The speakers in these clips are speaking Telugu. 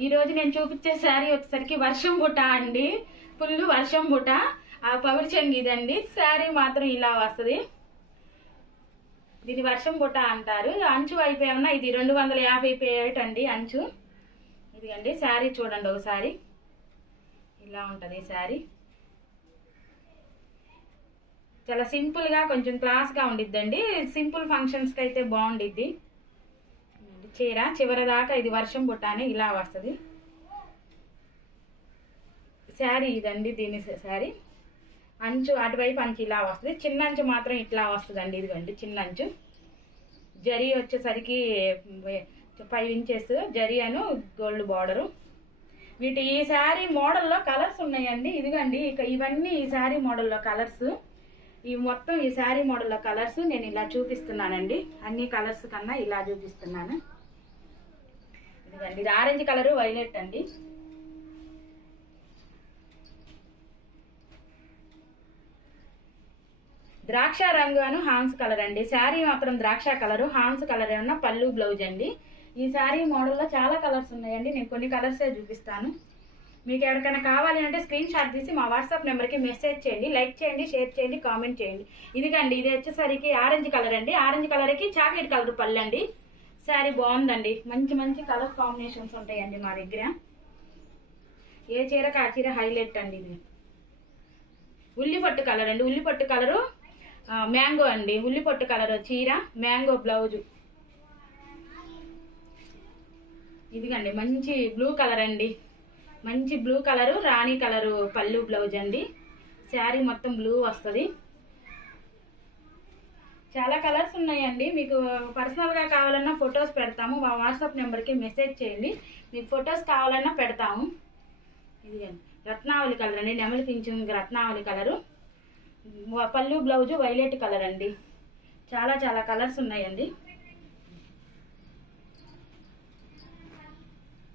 ఈ రోజు నేను చూపించే శారీ వచ్చేసరికి వర్షం బుట్ట అండి. ఫుల్ వర్షం బుట్ట. ఆ పవిడి చెంగు ఇదండి. శారీ మాత్రం ఇలా వస్తుంది. దీన్ని వర్షం బుట్ట అంటారు. అంచు వైపు ఏమన్నా ఇది 250 పేట అండి అంచు. ఇదిగండి శారీ చూడండి ఒకసారి. ఇలా ఉంటుంది శారీ. చాలా సింపుల్ గా కొంచెం క్లాస్ గా ఉండిద్దండి. సింపుల్ ఫంక్షన్స్ కి అయితే బాగుండిద్ది. చీర చివరి దాకా ఇది వర్షం బుట్టానే ఇలా వస్తుంది శారీ. ఇదండి దీని శారీ. అంచు అటువైపు అంచు ఇలా వస్తుంది. చిన్న అంచు మాత్రం ఇట్లా వస్తుందండి. ఇదిగోండి చిన్న అంచు. జరీ వచ్చేసరికి 5 ఇంచెస్ జరీ అను గోల్డ్ బార్డరు. ఈ శారీ మోడల్లో కలర్స్ ఉన్నాయండి. ఇదిగండి ఇక ఇవన్నీ ఈ శారీ మోడల్లో కలర్స్. ఈ మొత్తం ఈ శారీ మోడల్లో కలర్స్ నేను ఇలా చూపిస్తున్నానండి. అన్ని కలర్స్ కన్నా ఇలా చూపిస్తున్నాను. ఇదిగండి ఇది ఆరెంజ్ కలర్, వైలెట్ అండి. ద్రాక్ష రంగు అను హాన్స్ కలర్ అండి. శారీ మాత్రం ద్రాక్ష కలరు, హాన్స్ కలర్ ఏమన్నా పళ్ళు బ్లౌజ్ అండి. ఈ శారీ మోడల్లో చాలా కలర్స్ ఉన్నాయండి. నేను కొన్ని కలర్సే చూపిస్తాను. మీకు ఎవరికైనా కావాలి అంటే స్క్రీన్ షాట్ తీసి మా వాట్సాప్ నెంబర్కి మెసేజ్ చేయండి. లైక్ చేయండి, షేర్ చేయండి, కామెంట్ చేయండి. ఇదిగండి ఇది వచ్చేసరికి ఆరెంజ్ కలర్ అండి. ఆరెంజ్ కలర్కి చాక్లెట్ కలర్ పళ్ళు అండి. శారీ బాగుందండి. మంచి మంచి కలర్ కాంబినేషన్స్ ఉంటాయండి మా దగ్గర. ఏ చీరకు ఆ చీర హైలైట్ అండి. ఇది ఉల్లిపట్టు కలర్ అండి. ఉల్లిపట్టు కలరు మ్యాంగో అండి. ఉల్లిపట్టు కలర్ చీర, మ్యాంగో బ్లౌజు. ఇదిగండి మంచి బ్లూ కలర్ అండి. మంచి బ్లూ కలరు, రాణి కలరు పళ్ళు బ్లౌజ్ అండి. శారీ మొత్తం బ్లూ వస్తుంది. చాలా కలర్స్ ఉన్నాయండి. మీకు పర్సనల్గా కావాలన్నా ఫొటోస్ పెడతాము. మా వాట్సాప్ నెంబర్కి మెసేజ్ చేయండి. మీకు ఫొటోస్ కావాలన్నా పెడతాము. ఇదిగండి రత్నావళి కలర్ అండి. నెమలి పింఛన్ రత్నావళి కలరు. పళ్ళు బ్లౌజు వైలెట్ కలర్ అండి. చాలా చాలా కలర్స్ ఉన్నాయండి.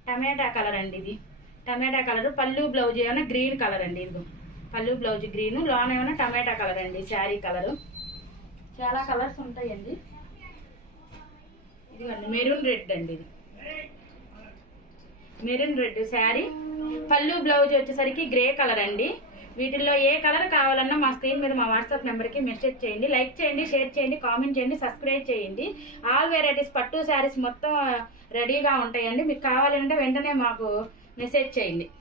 టమాటా కలర్ అండి. ఇది టమాటా కలర్. పళ్ళు బ్లౌజ్ ఏమైనా గ్రీన్ కలర్ అండి. ఇది పళ్ళు బ్లౌజ్ గ్రీన్, లోన ఏమైనా టమాటా కలర్ అండి. శారీ కలరు చాలా కలర్స్ ఉంటాయండి. ఇదిగండి మెరూన్ రెడ్ అండి. ఇది మెరూన్ రెడ్ శారీ. పళ్ళు బ్లౌజ్ వచ్చేసరికి గ్రే కలర్ అండి. వీటిల్లో ఏ కలర్ కావాలన్నా మా స్క్రీన్ మీద మా వాట్సాప్ నెంబర్కి మెసేజ్ చేయండి. లైక్ చేయండి, షేర్ చేయండి, కామెంట్ చేయండి, సబ్స్క్రైబ్ చేయండి. ఆల్ వెరైటీస్ పట్టు శారీస్ మొత్తం రెడీగా ఉంటాయండి. మీకు కావాలంటే వెంటనే మాకు మెసేజ్ చేయండి.